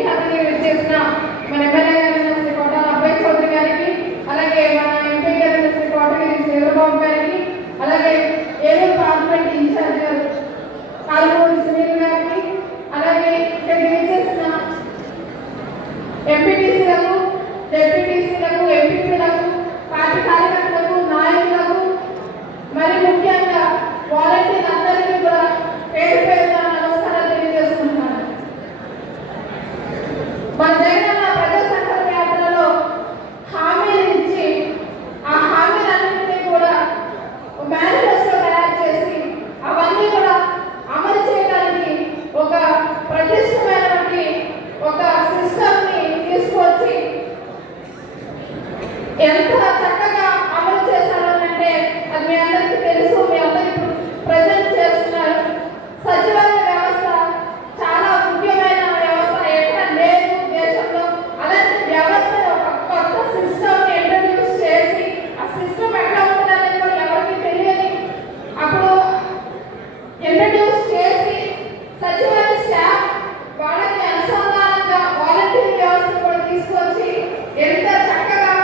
ముఖ్య అతిథిగా చేసిన మన ఎమ్మెల్యే గారు శ్రీ కోటాల అబ్బాయి చౌదరి గారికి, అలాగే మన ఎంపీ గారు శ్రీ కోటగిరి చంద్రబాబు గారికి, అలాగే ఏలూరు పార్లమెంట్ ఇన్ఛార్జ్ కాలుమూరి సునీల్ గారికి, అలాగే ఇక్కడ చేసిన ఎంపీటీసీలకు, డెప్యూటీసీలకు, ఎంపీపీలకు, పార్టీ కార్యకర్తలకు, నాయకులకు, మరి ముఖ్యంగా వాలంటీర్ అందరికీ కూడా పేరు పేరున నమస్కారాలు తెలియజేస్తున్నాను. మన జగనన్న ప్రజా సంకల్ప యాత్రలో హామీలు ఇచ్చి ఆ హామీలన్నింటినీ కూడా మేనిఫెస్టో తయారు చేసి అవన్నీ కూడా అమలు చేయడానికి ఒక ప్రతిష్టమైనటువంటి ఒక సిస్టమ్ని తీసుకొచ్చి ఎంత చక్కగా అమలు చేశారు అంటే అది మీ అందరికీ తెలుసు. మీ అందరూ ఇప్పుడు ప్రజెంట్ చేస్తున్నారు. సచివాలయ వ్యవస్థ చాలా ముఖ్యమైన వ్యవస్థ, ఎక్కడ లేదు దేశంలో. అలాంటి వ్యవస్థ ఒక కొత్త సిస్టమ్ని ఇంట్రడ్యూస్ చేసి ఆ సిస్టమ్ ఎట్లా ఉంటుందనేది కూడా ఎవరికి తెలియని అప్పుడు ఇంట్రడ్యూస్ చేసి సచివాలయ స్టాఫ్ వాళ్ళకి అనుసంధానంగా వాలంటీర్ వ్యవస్థ కూడా తీసుకొచ్చి ఎంత చక్కగా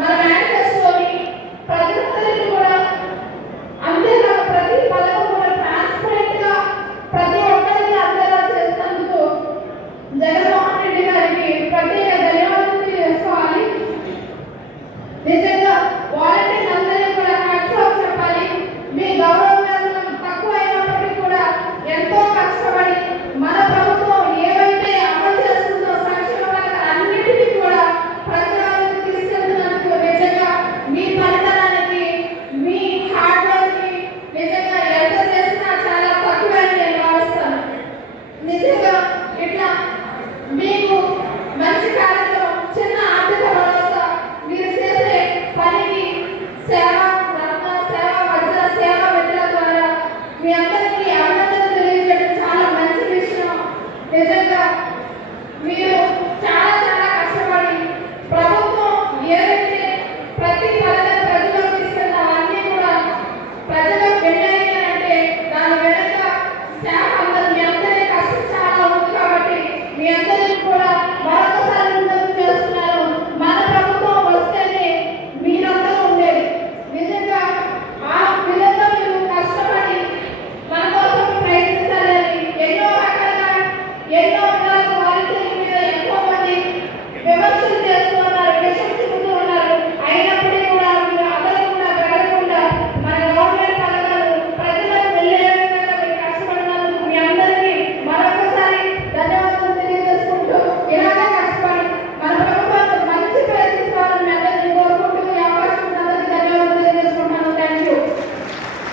మన మేనిఫెస్టోని ప్రజలందరికీ కూడా అంతేకాదు ప్రతి పథకం కూడా ట్రాన్స్పరెంట్ గా ప్రతి ఒక్కరికి అందేలా చేసినందుకు జగన్మోహన్ రెడ్డి గారికి ప్రత్యేక ధన్యవాదాలు చేసుకోవాలి. నిజంగా వాలంటీర్ అందరికీ కూడా హ్యాట్స్ ఆఫ్ చెప్పాలి. మీ గౌరవం తక్కువ అయినప్పటికీ కూడా ఎంతో కష్టపడి మన ప్రభుత్వం ఏవైతే అమలు చేస్తుందో సంక్షేమ పథకాలు అన్నిటికీ కూడా ప్రజలకు తీసుకెళ్తున్నందుకు నిజంగా మీ పనితనానికి, మీ హార్డ్ వర్క్ కి నిజంగా ఎంత చేసినా చాలా తక్కువే నేను భావిస్తాను. నిజంగా ఇట్లా మీకు మంచి కార్యక్రమం, చిన్న ఆర్థిక భరోసా, మీరు చేసే పనికి సేవ, రత్న సేవ, వజ్ర సేవ విద్య ద్వారా మీ అందరికీ అభినందనలు తెలియజేయడం చాలా మంచి విషయం. నిజంగా మీరు చాలా చాలా కష్టపడి ప్రభుత్వం ఏదైతే ప్రతి పథకం ప్రజలకు తీసుకెళ్ళాలన్నీ కూడా ప్రజలకు వెళ్ళాయి అంటే దాని వెనక స్టాఫ్ అందరూ మీ అందరి కష్టం చాలా ఉంది. కాబట్టి మీ అందరికీ కూడా మరొకసారి విజ్ఞప్తి చేస్తున్నాను, మన ప్రభుత్వం వస్తేనే మీరందరూ ఉండేది. నిజంగా ఆ విధంగా మీరు కష్టపడి మన కోసం ప్రయత్నించాలని ఎన్నో రకాలుగా ఎన్నో